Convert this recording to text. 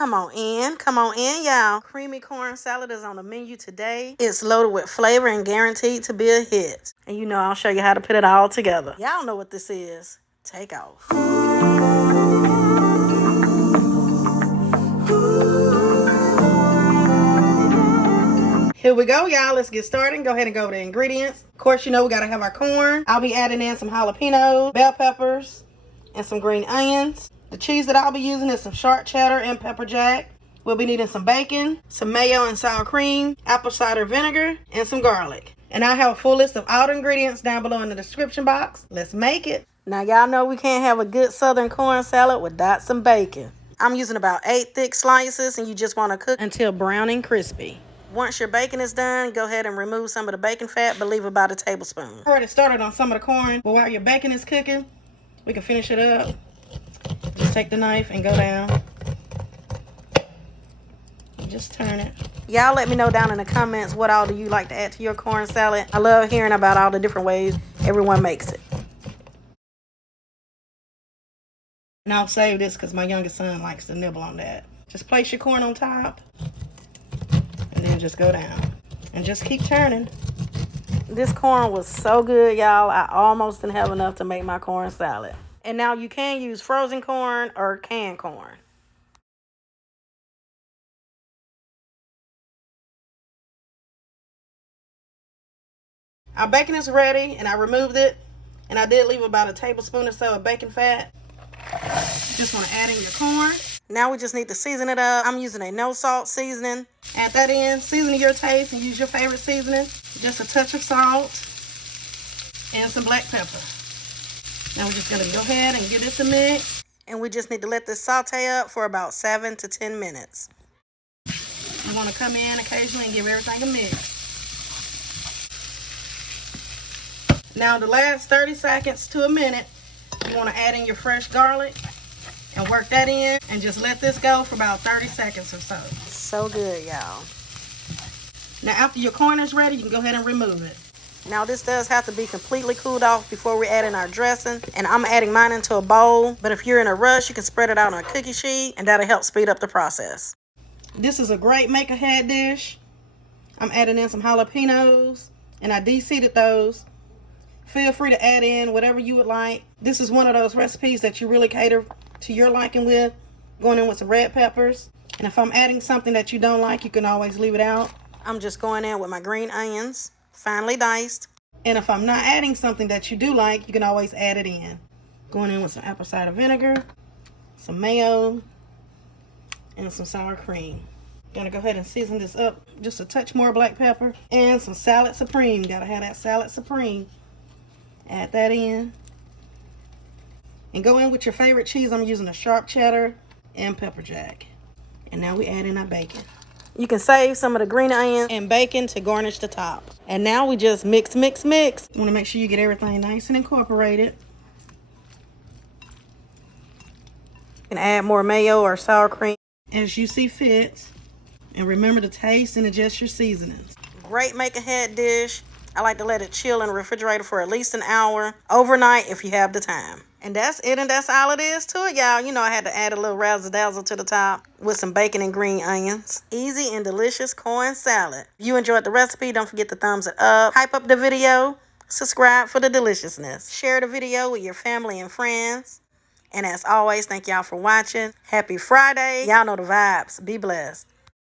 Come on in, y'all. Creamy corn salad is on the menu today. It's loaded with flavor and guaranteed to be a hit. And you know I'll show you how to put it all together. Y'all know what this is. Take off. Here we go, y'all. Let's get started. Go ahead and go over the ingredients. Of course, you know we gotta have our corn. I'll be adding in some jalapenos, bell peppers, and some green onions. The cheese that I'll be using is some sharp cheddar and pepper jack. We'll be needing some bacon, some mayo and sour cream, apple cider vinegar, and some garlic. And I have a full list of all the ingredients down below in the description box. Let's make it. Now, y'all know we can't have a good southern corn salad without some bacon. I'm using about 8 thick slices, and you just want to cook until brown and crispy. Once your bacon is done, go ahead and remove some of the bacon fat, but leave about a tablespoon. I already started on some of the corn, but while your bacon is cooking, we can finish it up. Just take the knife and go down. Just turn it. Y'all let me know down in the comments what all do you like to add to your corn salad. I love hearing about all the different ways everyone makes it. And I'll save this because my youngest son likes to nibble on that. Just place your corn on top and then just go down and just keep turning. This corn was so good, y'all. I almost didn't have enough to make my corn salad. And now you can use frozen corn or canned corn. Our bacon is ready, and I removed it, and I did leave about a tablespoon or so of bacon fat. Just want to add in your corn. Now we just need to season it up. I'm using a no salt seasoning. Add that in, season to your taste, and use your favorite seasoning. Just a touch of salt and some black pepper. Now we're just going to go ahead and give this a mix. And we just need to let this saute up for about 7 to 10 minutes. You want to come in occasionally and give everything a mix. Now the last 30 seconds to a minute, you want to add in your fresh garlic and work that in and just let this go for about 30 seconds or so. So good, y'all. Now after your corn is ready, you can go ahead and remove it. Now this does have to be completely cooled off before we add in our dressing, and I'm adding mine into a bowl, but if you're in a rush, you can spread it out on a cookie sheet and that'll help speed up the process. This is a great make-ahead dish. I'm adding in some jalapenos, and I de-seeded those. Feel free to add in whatever you would like. This is one of those recipes that you really cater to your liking with. Going in with some red peppers. And if I'm adding something that you don't like, you can always leave it out. I'm just going in with my green onions, finely diced. And if I'm not adding something that you do like, you can always add it in. Going in with some apple cider vinegar, some mayo, and some sour cream. Gonna go ahead and season this up. Just a touch more black pepper. And some salad supreme. Gotta have that salad supreme. Add that in. And go in with your favorite cheese. I'm using a sharp cheddar and pepper jack. And now we add in our bacon. You can save some of the green onions and bacon to garnish the top. And now we just mix. You want to make sure you get everything nice and incorporated. You can add more mayo or sour cream as you see fit. And remember to taste and adjust your seasonings. Great make-ahead dish. I like to let it chill in the refrigerator for at least an hour overnight if you have the time. And that's it, and that's all it is to it, y'all. You know I had to add a little razzle-dazzle to the top with some bacon and green onions. Easy and delicious corn salad. If you enjoyed the recipe, don't forget to thumbs it up. Hype up the video. Subscribe for the deliciousness. Share the video with your family and friends. And as always, thank y'all for watching. Happy Friday. Y'all know the vibes. Be blessed.